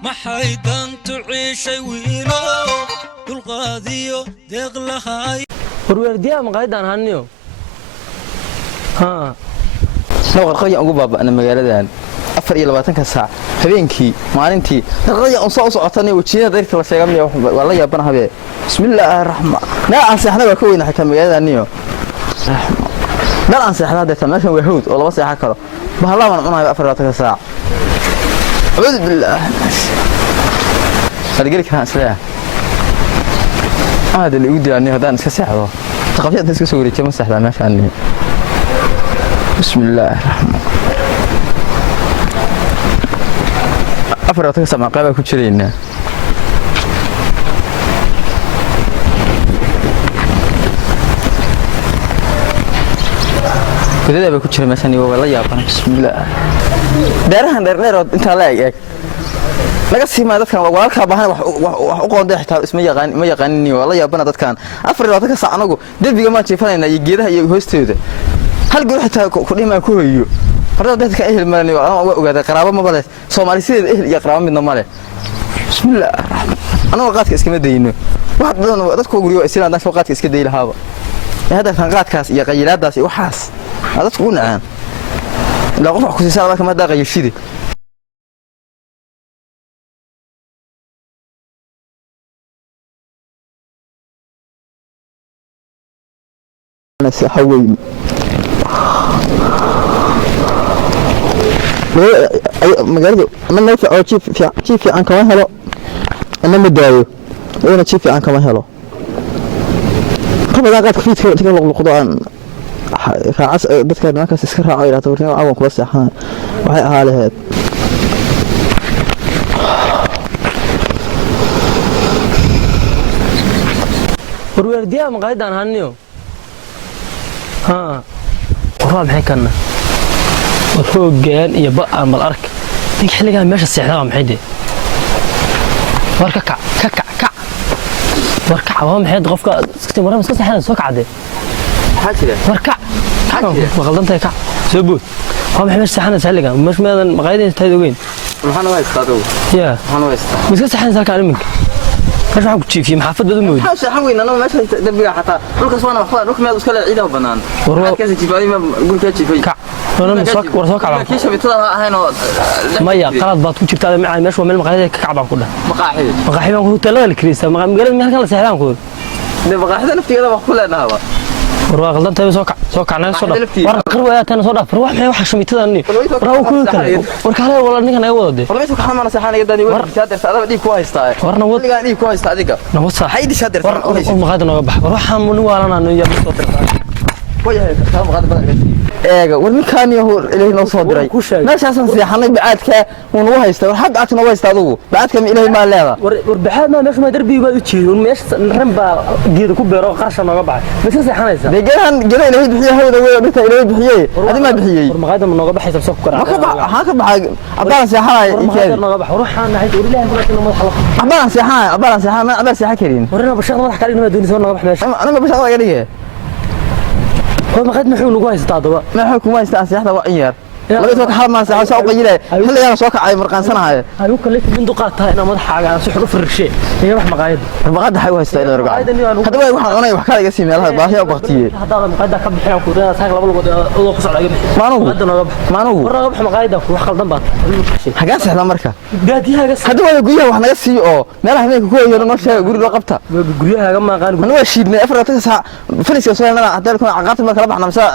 maxay dantu ciishay wiilo dulqaadiyo deeq lahaay warweerdiyaa maqaayadaan hanniyo qarqarya ugu baaba'na magaaladan 24 saac habeenkii maalintii qarqarya on soo socotanay wajiyada dadka la sheegamay waa la yaabana habe bismillaahir rahmaan aan seexna waa ka weyn xataa magaaladan niyo aan seexda dadka meeshan waa hawd oo laba seexa karo bahallaan cunahay 24 saac abad billah fargal kan isla هذا اللي ودي أني هذا نسكت سحبه تقبلت نسكت سوري كم سحبه ما شاني بسم الله الرحمن أفرط تسمع قابل كتشرين كذا بكتشر مثلا والله يا أبنا بسم الله دارها دارنا أنت لايك laga siima dadkan walaalka baahan wax u qoonday xitaa isma yaqaanin wala yaabana dadkan 24 saac anagu dalbiga ma jiifanayna iyo geedaha iyo hoostooda hal goor xitaa ku dhimaa ku hoyo horta dadka ehel marani waa ogaada qaraabo ma bale Soomaali sideed ehel iyo qaraabo midna male bismillaah anagu qaadka iska madayno wax badan dadku guriyo isla dadka qaadka iska day lahaaba hada kan qaadkaas iyo qayilaadaas iyo waxaas dadku u nacaan la qof ku siisada kama daaqayshidi أنا سأحول مجرد من نوع أو شيء عن كمان هلا أنا مدايو وأنا شيء عن كمان هلا قبل ذاك كفيت تكلم القضاء عس بذكر هناك سكرها عائلة تورني أول بس إحنا وهاي هذا warweerdiyaa maqaayadaan hanniyo qoraa maxay kana warhoogaan iyo ba'aan mal ark ninka xilligan meesha seexdaa maxay de war ka waa maxay qofka iska maraa iska seexdaa soo kacde حاجة war ka qaldantahay ka soo bood waa maxay meesha seexdaa xilligan meesha meedan maqaayadeen tahay ogeyn waxaan waa istaado yaa waxaan waa istaado miska seexdaa halkaan iminka كيف عم تشوفي محافظ بدون مود؟ حاش حوينا أنا ماشي دبيع حتى لوكاس وأنا محفوظ لوك ما أدرس كلا عيده وبنان. كذا تجيبني ما أقول كذا تجيبني. أنا مسواك ورثوك على. كيش بيطلع هنا. مية قرض باتو جبت هذا معي مش ومن المقاهي كعبان كلها. مقاهي. مقاهي بانكو تلا الكريسة مقاهي من هالكلا سهلان كود. ده مقاهي نفتي هذا بقول أنا هذا. warwaa qaldan tahay soo kacnaa soo dhaf war qarwaya tan soo dhaf wax maxay wax shamiitadani raw ku kale war kale wala ninkan ay wado warmayso ka xamaana saxanaya dani war shaadir saada dhig ku haystaa warna wad dhig ku haystaa adiga nawasa haydi shaadir war maqaad nooga bax war waxaan mun waalana iyo soo tirtaa wayahay ka maqaad badan eega war ninkan iyo ilaahay noo soo diray meeshaasan seexanay baadka uu noo haysta war xaq aad noo haysta adigu baadka ilaahay ma leeyahay war baxaad ma meesha ma darbiga u jeedo meesha ran ba geed ku beero qarsha nooga baxay meesha seexanaysa deegaan gela ilaahay bixiyo hawada way dhigta ilaahay bixiyay adi ma bixiyay war maqaad ma nooga baxay soo ku karaa ha ka baxay abaan seexanay maqaad nooga bax ruuxan nahay ilaahay ma madax xalaq abaan seexan ma abaan seexan karin warna bashaq madax kale inuu doonayso nooga bax meesha aniga bashaq laga dhigay هو ما قد محو نقول هاي هذا ما حكم ما يستأنس يحضر وإنير لقيت وقت حال ما ساعة ساعة قليلة هل أنا سوق عاي مرقان سنة هاي هاي كليت من دقات هاي أنا مضحك على سحر في الرشيء هي راح مقايد المقاعد حيوها يستاهل رجع هذا واحد واحد أنا وحكي لي قسيم يلا باهي وبختيه هذا مقاعد كم حيوان كورنا ساق لبلا الله خص على ما نو مرة ربح مقايد وخل ضبط حاجات سهلة مركا قادي هاي هذا واحد يقول واحد نقصي أو ما راح هناك كوي يلا نرش يقول رقبته يقول يا جماعة قالوا أنا وش من أفرط تسعة فلس يا سؤال أنا حتى لكم عقارات ما كلام إحنا مسا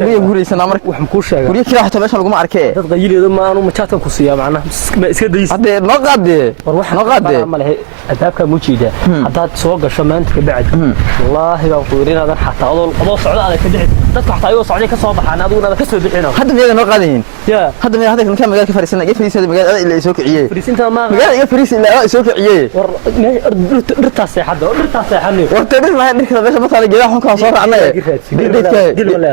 يقول سنة مرك وحمكوش يا يقول كذا حتى باش نقوم أركيه تغيير ما أنا مشاتن كوسيا معنا ما إسكت ديس هذا نقاد نقاد أدابك موجودة حتى تسوق شمان تبعد والله لو قورين هذا حتى الله صعد على كده تطلع طيور صعدين كصباح أنا أقول هذا كسر بحنا هذا مين نقادين يا هذا مين هذا كان مجال كفريسنا جه فريسة مجال اللي يسوق عيه فريسين تمام مجال فريسة اللي يسوق عيه رتاسي حدا رتاسي حني وتبي ما نكذا بس مثلا جل حنا كان صار عنا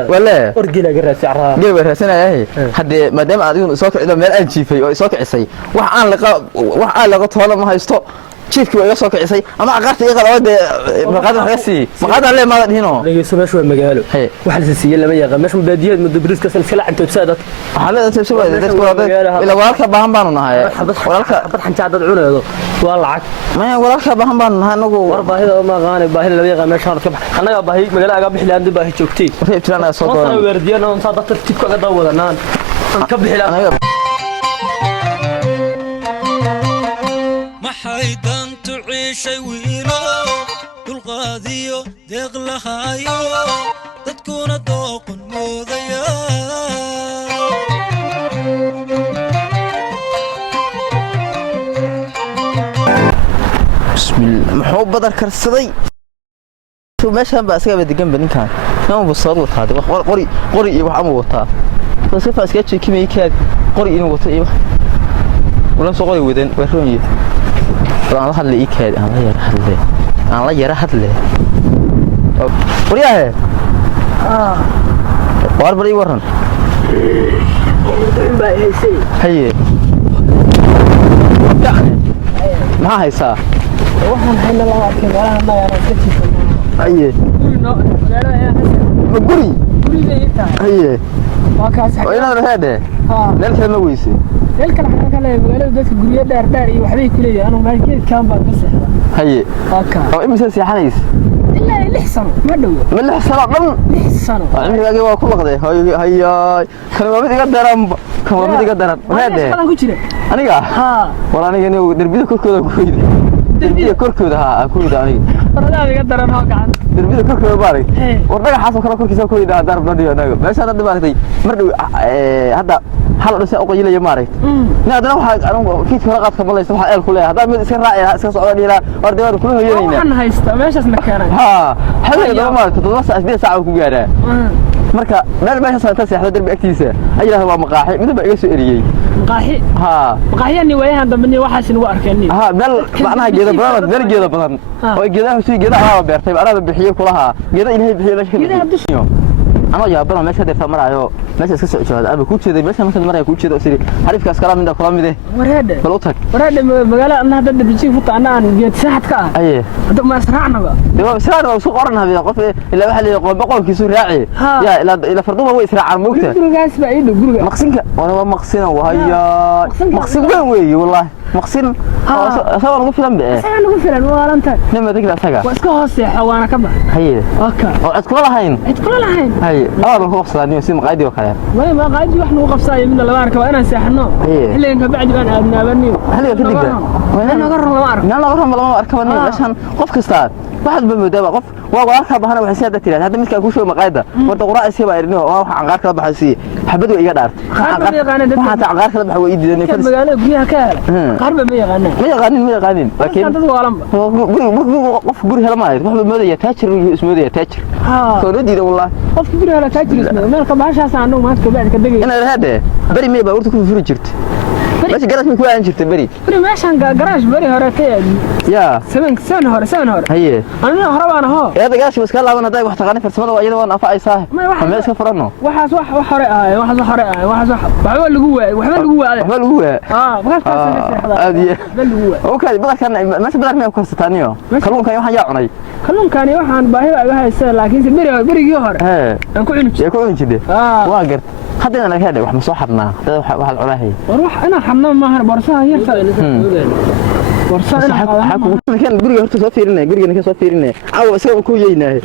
ولا أرجع جراسي عرها جل جراسينا هي حد ما دام عادون يسوق إذا مال أنشيفي يسوق عصي وحان لقى طوال ما هيستو jiifkii waa iga soo kicisay ama aqaarta iga qalabade maqaada waxa sii maqaada le ma dhino dhageyso meesha waa magaalo waxa la siiyay lama yaqaan meesha baadiyad mudabris ka iska lacag toobsaad waxa la toobsaad dadku ila walaalka baahan baanu nahay walaalka xabad xanjaad dad cuneedo waa lacag ma walaalka baahan baanu nahay anagu war baahida ma qaani baahida lama yaqaan meesha ka bax anaga baahi magaalada aga bixi laandii baahi joogtay reebtirana soo doon waa weerdiyana oo saad tartiib ka daawadanaan ka bixi laandii maxay dantu ciishay wiilo dulqaadiyo deeq lahaayo dadkuna dooqon moodaya bismillah muxuu badar karsaday meeshan baa isaga degan baninkan ma busad wataa qori iyo wax ama wataa soo faaska jikimay kaad qori inuu wato iyo wala soo qori wadan waroonye aan la hadlay kaad aan la yara hadlay qoriyahe war bari waran baa haysay haye ma haysaa waxaan hayna la arkay meelaha ma yara ka jifan haye guri haye waa kaas ina raade meel kale ma weyse meel kale xaga kale magaalada dadka guriga dheer iyo waxbay ku leeyahay anuu markeed kaan baan ka seexdaa haye waka oo imisa seexanays ilaa 6 sano ma dhow ma 6 sano dhan 6 sano cimrigaaga waa ku laqday haye kan waa mid iga daran raade ku jira aniga wala aniga inuu darbida korkooda ku weyday darbida korkooda ku weyday aniga faradaada iga daran oo gacan darbida korkooda baaray war dhagaxaas oo kala korkiisa ku weyday darb dhadiyo anaga meesha hadda maartay mar dhow hadda hal dhasay oo qayilaya maartay naadana waxa anigu kiis hore qaadka malaysa waxa eel ku leeyahay hadda mid iska raacay iska socda dhila war deegaad kula hoyanayna waxaan haysta meeshaas ma keenay xalayda maartay 7 saac ku gaaraa marka meel meesha saanta seexda darbi agtiisa ayiraha waa maqaaxi midba iga soo eriyay maqaaxiyani wayahan dambe waxaas inuu arkeen meel macnaha geeda badan oo geedaha sii geedaha beertay anaba bixiyo kulaha geeda ilaahay bixiyo meesha أنا يا بنا ماشي هذا فمرة يو ماشي اسكت سؤال أنا بكون كذا ماشي مثلا مرة يكون كذا أصير عارف كاس كلام من ده كلام ده ورهده بلوتك ورهده مقالة أنا هذا بيجي فوت أنا بيت ساحت كا أيه هذا ما سرعنا بقى ده سرعنا وسوق قرنا هذا قف إلا واحد بقول كيسور راعي يا إلا فرضوا هو يسرع على موقته جرو جالس بعيد جرو مقصنك وأنا مقصنه وهيا مقصن وين والله مقصن سوى نقول فيلم بقى سوى نقول فيلم ولا أنت لما تقدر سجى واسكو هسه وأنا كبر هي أوكي أتكلم هين أتكلم هين هي أنا صادني سيم قاعد وكلام ما قاعد واحد وقف صايم من البارك وأنا ساحناه اللي إنك بعد بنا أبنا بني هل كذب أنا قرر ما أعرف أنا قرر ما أعرف بني عشان قف كستاد واحد بالمدابة قف وأركب هنا وحسيادة ترى هذا مثل كوشة مقاعدة ورد قراء سيبا إرنيه وعن غار كذا بحسي حبدوا إيجاد عرض وحتى عن غار كذا بحوي إيدي لأن كذا بقاله بنيها كهلا قرب ما يغنين لكن قف قري هلا ما يروح بالمدى يتاجر اسمه ذي يتاجر كوردي ده والله قف قري هلا تاجر اسمه ما ركب عشان عنده ما تكبر كدقي أنا هذا بري ميبا ورد كل فرج جرت ماشي جراش من كل أنجرت بري ماشي جراش بري هرتين يا سبن هور هي أنا هرب أنا هو هذا جراش بس كلا وانا داي واحد غني فرسمة وأيضا وانا أفعي صاحب ما يسكت فرنه واحد بعدين اللي جوا وحبل جوا بغيت هذه أوكي بدك كان ما بدك ما يكون ستانيو خلون كان يوحنا يعنى خلون كان يوحنا باهي هاي لكن بري يهر يكون كده واقر حتى أنا هذا واحد مصاحبنا هذا واحد علاهي وروح أنا حمام ماهر برصها هي ورصها حكوا كان بري هرت صفيرنا بري كان صفيرنا أو أسوي كوينا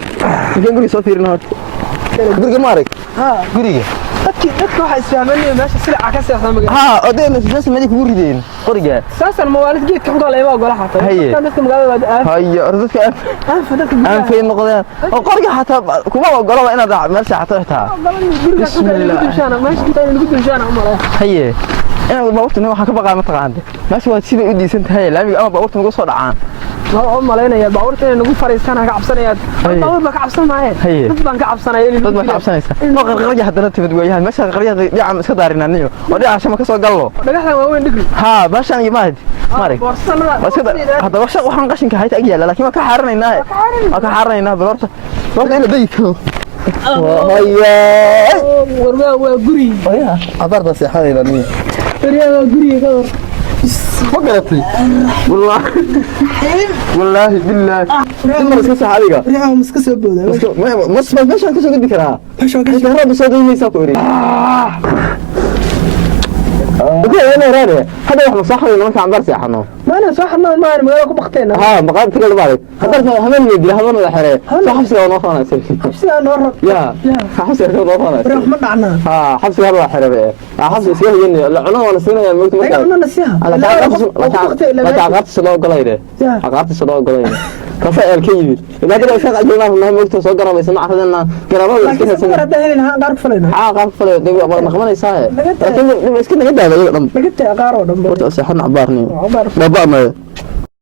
كان بري صفيرنا بري مارك بري dadka waxa isfahmanay meesha silca ka seexda odayna sidaas ma ku rideen qoriga saasan mawaalid geedka ku galay waa golaha xataa dadka magaalada dadka fay noqdeen oo qoriga xataa kuma ogolo inaad meesha xataa haye أنا بقولت إنه حكى بقى متقاعد ماشي واتسيب يدي سنت هاي لامي أما بقولت نقول صار عان ما أم علينا يا بقولت إنه نقول فريسان كعب سنة يا بقول بك عب سنة معي نبغى كعب سنة يلي نبغى كعب سنة ما غير حتى نتفد وياها ماشي غير يا عم سدارنا نيو وده عشان ما كسر قلوا دقيقة وين دقيقة ها باش أنا يماد مارك بس هذا وش وحنقشن كهيت أجيال لكن ما كحرنا إنها ما كحرنا إنها بلورت بلورت إلى بيته هيا وربا وقري هيا عبارة سيحاني لاني رياضة قرية كور فقرتي والله والله بالله ما مسكس حاليقه يا مسكس بودا ما شان كسو قد كرا هذا بس هذا يسا كوري انا راني هذا واحد صح ولا ما كان برسي حنو ما انا صح ما انا ku baqteena ها مقام تقول بالك هذا همن يدي هذا ما حري صح سيو نوفانا سي sida noo rab يا حبس سيو نوفانا ma dhacna ها حبس هذا حري حبس سيو يني العنا وانا سينا موت ay ما una nasiha لا تعقبت سلو قليده عقبت سلو قليده كفاء الكيد إذا كده شغل جماعة ما موت سو قرب يسمع هذا قرابة laakiin soo radaheen ha qaar falina قرب فله دبي أبغى نخمن يساه لكن بس كده قدام laga taa qaar oo dhanba قلت أسحنا عبارني بابا ما